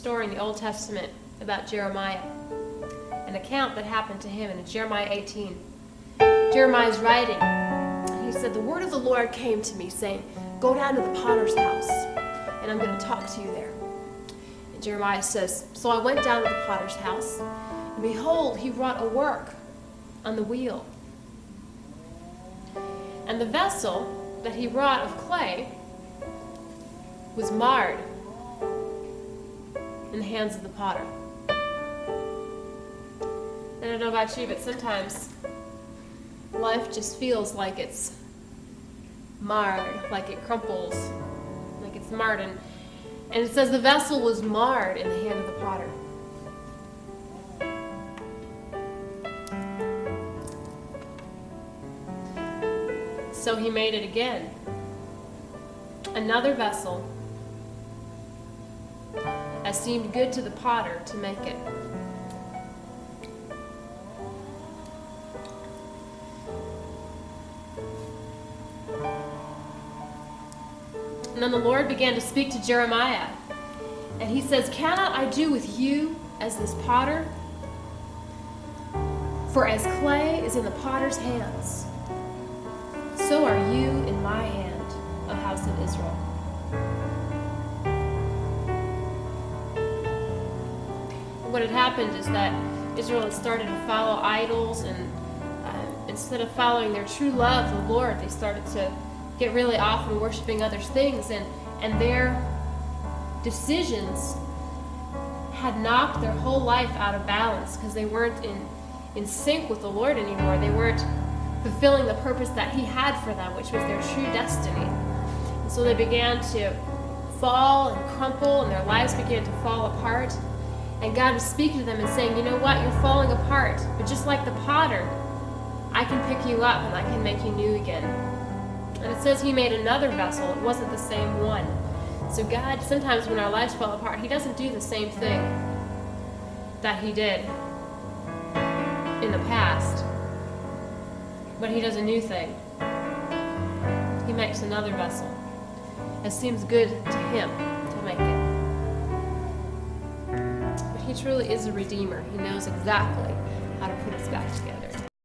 story in the Old Testament about Jeremiah, an account that happened to him in Jeremiah 18. Jeremiah's writing, and he said, "The word of the Lord came to me, saying, go down to the potter's house, and I'm going to talk to you there." And Jeremiah says, "So I went down to the potter's house, and behold, he wrought a work on the wheel. And the vessel that he wrought of clay was marred in the hands of the potter." I don't know about you, but sometimes life just feels like it's marred, like it crumples, like it's marred. And it says the vessel was marred in the hand of the potter. So he made it again. Another vessel, as seemed good to the potter to make it. And then the Lord began to speak to Jeremiah. And he says, "Cannot I do with you as this potter? For as clay is in the potter's hands, so are you in my hand, O house of Israel." And what had happened is that Israel had started to follow idols, and instead of following their true love, the Lord, they started to get really off and worshiping other things, and their decisions had knocked their whole life out of balance because they weren't in sync with the Lord anymore. They weren't fulfilling the purpose that He had for them, which was their true destiny. And so they began to fall and crumple, and their lives began to fall apart. And God was speaking to them and saying, "You know what? You're falling apart, but just like the potter, I can pick you up and I can make you new again." And it says He made another vessel. It wasn't the same one. So God, sometimes when our lives fall apart, He doesn't do the same thing that He did in the past, but He does a new thing. He makes another vessel. It seems good to Him to make it. But He truly is a Redeemer. He knows exactly how to put us back together.